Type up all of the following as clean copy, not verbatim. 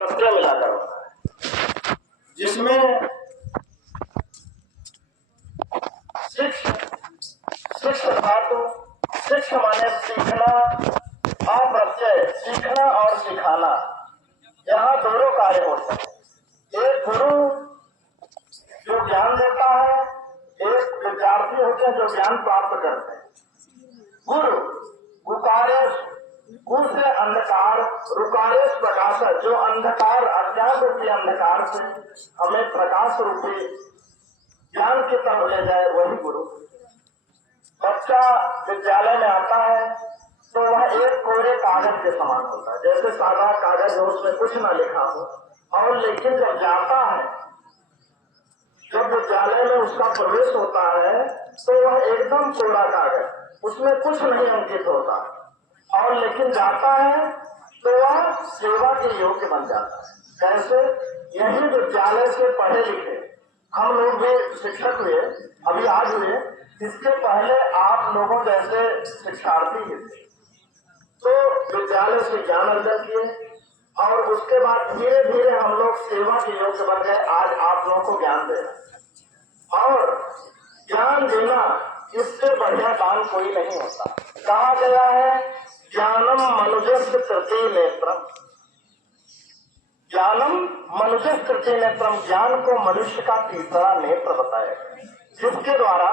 प्रक्रिया मिलाकर होता है, जिसमें शिक्ष धातु, शिक्ष माने सीखना, अप्रत्यय सीखना और सिखाना, यहाँ दोनों कार्य होते हैं। एक गुरु जो ज्ञान देता है, एक विद्यार्थी होते हैं जो ज्ञान प्राप्त करते हैं। गुरु गुकारेश, गु से अंधकार, रुकारेश प्रकाश, जो अंधकार अज्ञान रूपी अंधकार से हमें प्रकाश रूपी ज्ञान की तरफ ले जाए, वही गुरु। बच्चा विद्यालय में आता है तो वह एक कोरे कागज के समान होता है, जैसे सादा कागज हो, उसमें कुछ ना लिखा हो, और लेकिन जब जाता है, जब विद्यालय में उसका प्रवेश होता है तो वह एकदम कोरा कागज, उसमें कुछ नहीं अंकित होता, और लेकिन जाता है तो वह सेवा के योग्य बन जाता है। कैसे? यही विद्यालय से पढ़े लिखे हम लोग भी शिक्षक हुए, अभी आज हुए, इसके पहले आप लोगों जैसे शिक्षार्थी ही थे, तो विद्यालय से ज्ञान अर्जन किए और उसके बाद धीरे धीरे हम लोग सेवा के योग्य बन गए। आज आप लोगों को ज्ञान देना और ज्ञान देना, इससे बढ़िया दान कोई नहीं होता। कहा गया है ज्ञानम मनुजस्य तृतीय नेत्रम, ज्ञानम मनुजस्य तृतीय नेत्रम, ज्ञान को मनुष्य का तीसरा नेत्र बताया, जिसके द्वारा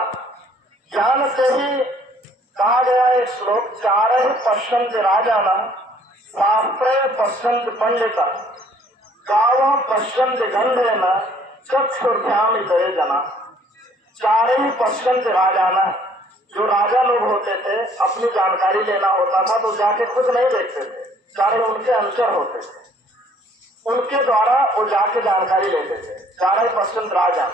ज्ञान से ही कहा गया एक श्लोक, चारह पश्यन्ति राजाना शास्त्रे पश्यन्ति पंडिता गावः पश्यन्ति गंधेन चक्षुर्भ्याम इतरे जना। चारे ही पश्यन्ति राजाना, जो राजा लोग होते थे, अपनी जानकारी लेना होता था तो जाके खुद नहीं देखते थे, चारे उनके अनुचर होते थे, उनके द्वारा वो जाके जानकारी लेते थे। चारे पश्यन्त राजा,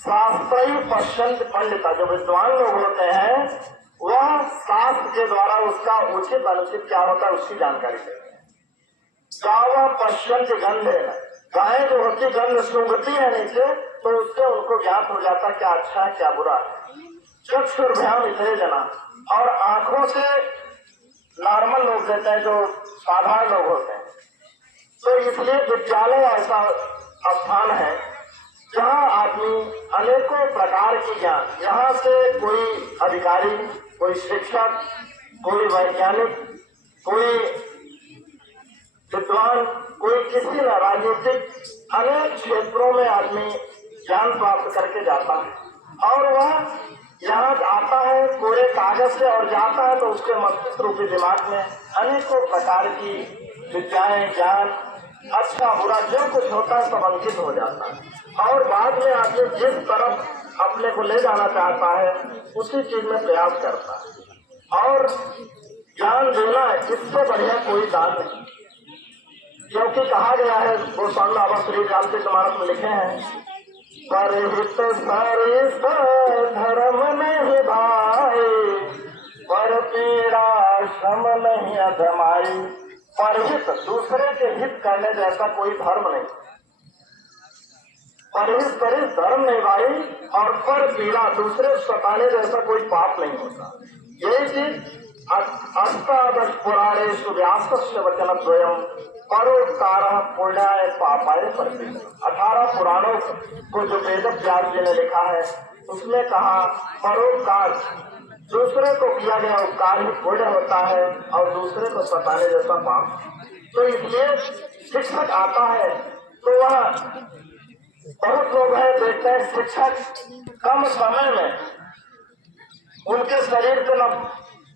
शास्त्र ही पश्यन्त पंडिता, जो विद्वान लोग होते हैं वह शास्त्र के द्वारा उसका उचित अनुचित क्या होता है उसकी जानकारी देते हैं। गावा पश्यन्त गंधे, गायें जो होती गंध सूंघती है नीचे, तो उससे उनको ज्ञात हो जाता क्या अच्छा है क्या बुरा है। चक्षुर्भ्याम इतरे जना, और आंखों से नॉर्मल लोग देते हैं, जो साधारण लोग होते हैं। तो इसलिए विद्यालय ऐसा स्थान है जहाँ आदमी अनेकों प्रकार की ज्ञान, यहाँ से कोई अधिकारी, कोई शिक्षक, कोई वैज्ञानिक, कोई विद्वान, कोई किसी न राजनीतिक, अनेक क्षेत्रों में आदमी ज्ञान प्राप्त करके जाता है। और वह यहाँ आता है कोरे कागज से और जाता है तो उसके मस्तिष्क रूपी दिमाग में अनेकों प्रकार की विद्याएं, ज्ञान, अच्छा बुरा जो कुछ होता है सब अंकित हो जाता है, और बाद में आदमी जिस तरफ अपने को ले जाना चाहता है उसी चीज में प्रयास करता है। और ज्ञान देना, इससे बढ़िया कोई दान नहीं, क्योंकि कहा गया है, गोस्वामी बाबा श्री रामकृष्ण मानस में लिखे हैं, परहित सरिस धर्म नहीं भाई, पर पीड़ा श्रम नहीं अधमाई। परहित दूसरे के हित करने जैसा कोई धर्म नहीं, परहित सरिस धर्म नहीं भाई, और पर पीड़ा दूसरे सताने जैसा कोई पाप नहीं होता। यही चीज अष्टादश पुराणेषु व्यासस्य वचनद्वयम् परोपकारः पुण्याय पापाय परिपीडः। 18 पुराणों को जो वेद व्यास जी ने लिखा है उसमें कहा परोपकार, दूसरे को किया गया उपकार ही पुण्य होता है और दूसरे को सताने जैसा पाप। तो इसलिए शिक्षक आता है तो वह, बहुत लोग हैं देखते हैं शिक्षक कम समय में उनके शरीर पे न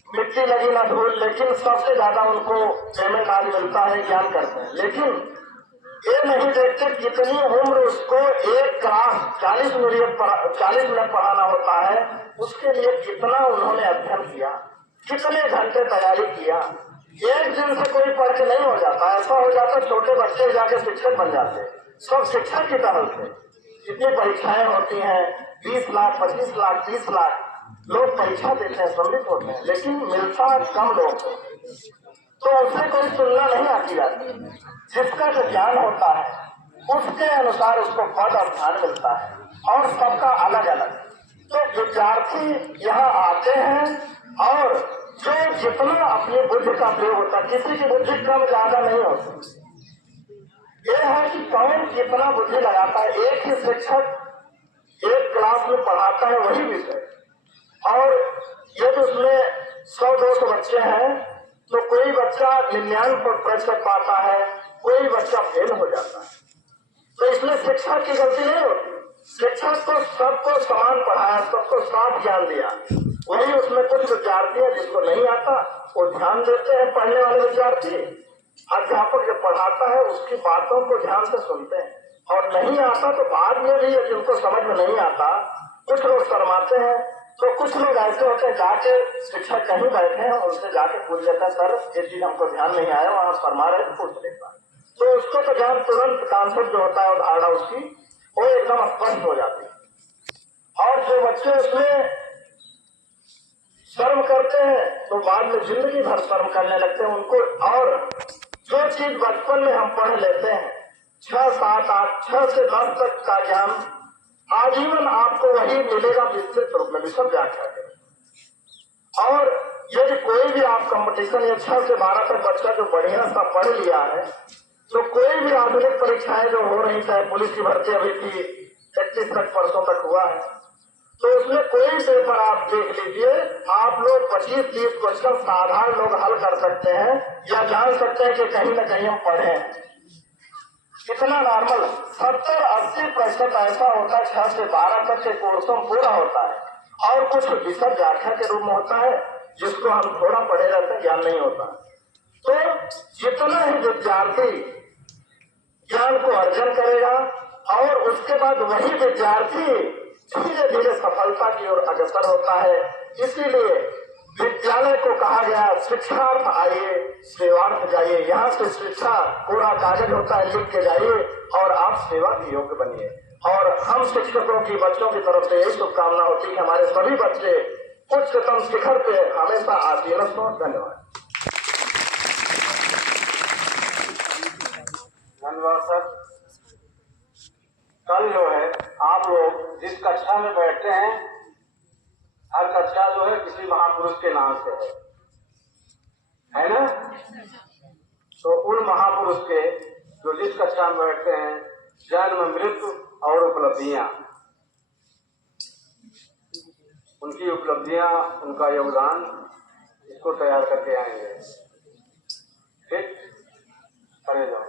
मिट्टी लगी ना धूल, लेकिन सबसे ज्यादा उनको पेमेंट आज मिलता है, ज्ञान करते हैं। लेकिन ये नहीं देखते कितनी उम्र उसको एक क्लास 40 मिनट पढ़ाना होता है, उसके लिए कितना उन्होंने अध्ययन किया, कितने घंटे तैयारी किया। एक दिन से कोई पढ़ के नहीं हो जाता, ऐसा हो जाता छोटे बच्चे जाके शिक्षक बन जाते, सब शिक्षक की तरह से। कितनी परीक्षाएं होती हैं, 20 लाख 25 लाख 30 लाख लोग परीक्षा देते हैं, सम्मिलित होते हैं, लेकिन मिलता कम लोग को, तो उससे कोई तुलना नहीं आती जाती। जिसका जो ज्ञान होता है उसके अनुसार उसको पद और स्थान मिलता है, और सबका अलग अलग। तो विद्यार्थी यहाँ आते हैं और जो जितना अपनी बुद्धि का प्रयोग होता है, किसी की बुद्धि कम ज्यादा नहीं होती, ये है कि कौन कितना बुद्धि लगाता है। एक ही शिक्षक एक क्लास में पढ़ाता है वही विषय, और यदि उसमें 100-200 बच्चे हैं तो कोई बच्चा 99% पाता है, कोई बच्चा फेल हो जाता है। तो इसमें शिक्षक की गलती नहीं होती। शिक्षक को सबको समान पढ़ाया, सबको साफ ज्ञान दिया। वही उसमें कुछ विद्यार्थी है जिसको नहीं आता, वो ध्यान देते हैं पढ़ने वाले विद्यार्थी। अध्यापक जो पढ़ाता है उसकी बातों को ध्यान से सुनते हैं, और नहीं आता तो बाद में भी जिनको समझ में नहीं आता कुछ लोग शर्माते हैं। तो कुछ लोग ऐसे होते हैं, जाके शिक्षक कहीं बैठे हैं उनसे जाके पूछ लेता है, सर ये चीज हमको ध्यान नहीं आया, वहां शर्मा रहे तो पूछ लेता है। तो उसको तो ध्यान तुरंत कॉन्सेप्ट जो होता है धारणा उसकी वो एकदम स्पष्ट हो जाती है। और जो बच्चे उसमें शर्म करते हैं तो बाद में जिंदगी भर शर्म करने लगते हैं उनको। और जो चीज बचपन में हम पढ़ लेते हैं 6, 7, 8, 6 से 10 तक का ज्ञान आजीवन आपको वही मिलेगा विस्तृत रूप में विशद व्याख्या के। और यदि कोई भी आप कंपटीशन या 6 से 12 तक बच्चा जो बढ़िया सा पढ़ लिया है तो कोई भी आधुनिक परीक्षाएं जो हो रही, चाहे पुलिस की भर्ती अभी की 31 तक परसों तक हुआ है, तो उसमें कोई पेपर आप देख लीजिए, आप लोग 25-30 क्वेश्चन साधारण लोग हल कर सकते हैं या जान सकते हैं कि कहीं न कहीं हम पढ़े हैं। कितना नॉर्मल 70-80% ऐसा होता है 6 से 12 तक के कोर्सों पूरा होता है, और कुछ विशद व्याख्या के रूप में होता है जिसको हम थोड़ा पढ़े रहते हैं, ज्ञान नहीं होता। तो जितना ही विद्यार्थी ज्ञान को अर्जन करेगा और उसके बाद वही विद्यार्थी धीरे धीरे सफलता की ओर अग्रसर होता है। इसीलिए विद्यालय को कहा गया शिक्षार्थ आइए सेवार्थ जाइए। यहाँ से शिक्षा पूरा कागज होता है, लिख के जाइए और आप सेवा के योग्य बनिए। और हम शिक्षकों की बच्चों की तरफ से यही शुभकामना होती है कि हमारे सभी बच्चे उच्चतम शिखर पे हमेशा आसीनस्थ हों। धन्यवाद। धन्यवाद सर। कल जो है आप लोग जिस कक्षा में बैठते हैं, हर कक्षा जो है किसी महापुरुष के नाम से है ना? तो उन महापुरुष के जो जिस कक्षा में बैठते हैं, जन्म मृत्यु और उपलब्धियां, उनकी उपलब्धियां, उनका योगदान, इसको तैयार करके आएंगे। ठीक, करे जाओ।